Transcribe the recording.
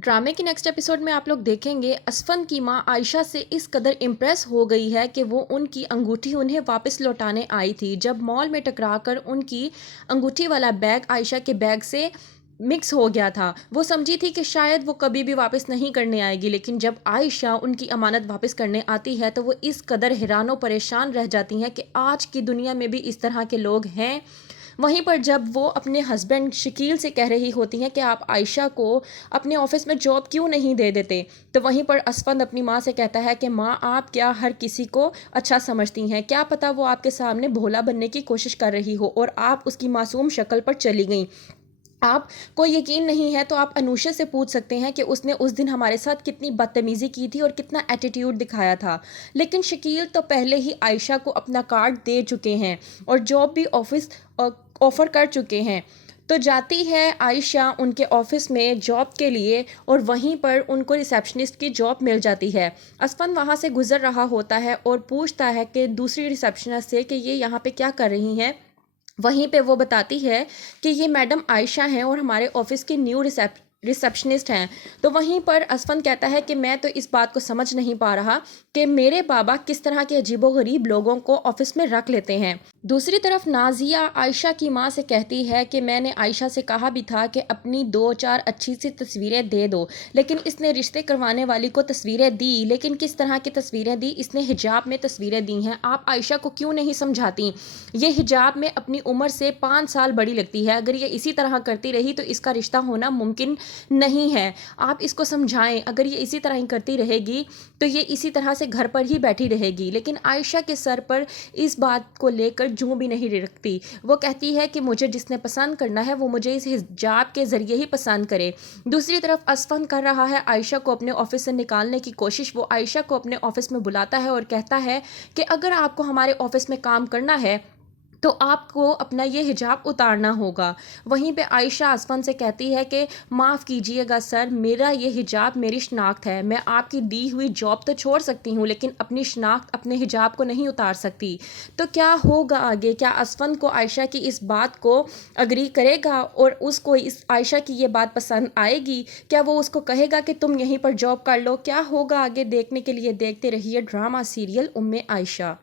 ड्रामे के next episode में आप लोग देखेंगे असफन की माँ आयशा से इस कदर इम्प्रेस हो गई है कि वो उनकी अंगूठी उन्हें वापस लौटाने आई थी। जब मॉल में टकराकर उनकी अंगूठी वाला बैग आयशा के बैग से मिक्स हो गया था, वो समझी थी कि शायद वो कभी भी वापस नहीं करने आएगी, लेकिन जब आयशा उनकी अमानत वापस करने आती है तो वो इस कदर हैरान व परेशान रह जाती हैं कि आज की दुनिया में भी इस तरह के लोग हैं। वहीं पर जब वो अपने हस्बैंड शकील से कह रही होती हैं कि आप आयशा को अपने ऑफिस में जॉब क्यों नहीं दे देते, तो वहीं पर असफंद अपनी माँ से कहता है कि माँ, आप क्या हर किसी को अच्छा समझती हैं? क्या पता वो आपके सामने भोला बनने की कोशिश कर रही हो और आप उसकी मासूम शक्ल पर चली गई। आप को यकीन नहीं है तो आप अनुषा से पूछ सकते हैं कि उसने उस दिन हमारे साथ कितनी बदतमीज़ी की थी और कितना एटीट्यूड दिखाया था। लेकिन शकील तो पहले ही आयशा को अपना कार्ड दे चुके हैं और जॉब भी ऑफ़र कर चुके हैं। तो जाती है आयशा उनके ऑफिस में जॉब के लिए और वहीं पर उनको रिसेप्शनिस्ट की जॉब मिल जाती है। असफन वहाँ से गुज़र रहा होता है और पूछता है कि दूसरी रिसेप्शनिस्ट से कि ये यहाँ पे क्या कर रही हैं। वहीं पे वो बताती है कि ये मैडम आयशा हैं और हमारे ऑफिस की न्यू रिसेप्शनिस्ट हैं। तो वहीं पर असफन कहता है कि मैं तो इस बात को समझ नहीं पा रहा कि मेरे बाबा किस तरह के अजीबोगरीब लोगों को ऑफिस में रख लेते हैं। दूसरी तरफ नाजिया आयशा की माँ से कहती है कि मैंने आयशा से कहा भी था कि अपनी 2-4 अच्छी सी तस्वीरें दे दो, लेकिन इसने रिश्ते करवाने वाली को तस्वीरें दी, लेकिन किस तरह की तस्वीरें दी? इसने हिजाब में तस्वीरें दी हैं। आप आयशा को क्यों नहीं समझाती? ये हिजाब में अपनी उम्र से 5 साल बड़ी लगती है। अगर ये इसी तरह करती रही तो इसका रिश्ता होना मुमकिन नहीं है। आप इसको समझाएं। अगर ये इसी तरह ही करती रहेगी तो ये इसी तरह से घर पर ही बैठी रहेगी। लेकिन आयशा के सर पर इस बात को लेकर जूं भी नहीं रखती। वो कहती है कि मुझे जिसने पसंद करना है वो मुझे इस हिजाब के ज़रिए ही पसंद करे। दूसरी तरफ असफन कर रहा है आयशा को अपने ऑफिस से निकालने की कोशिश। वो आयशा को अपने ऑफिस में बुलाता है और कहता है कि अगर आपको हमारे ऑफिस में काम करना है तो आपको अपना ये हिजाब उतारना होगा। वहीं पे आयशा असफन से कहती है कि माफ़ कीजिएगा सर, मेरा ये हिजाब मेरी शनाख्त है। मैं आपकी दी हुई जॉब तो छोड़ सकती हूँ लेकिन अपनी शनाख्त, अपने हिजाब को नहीं उतार सकती। तो क्या होगा आगे? क्या असफन को आयशा की इस बात को अग्री करेगा और उसको इस आयशा की ये बात पसंद आएगी? क्या वो उसको कहेगा कि तुम यहीं पर जॉब कर लो? क्या होगा आगे? देखने के लिए देखते रहिए ड्रामा सीरियल उम्मे आयशा।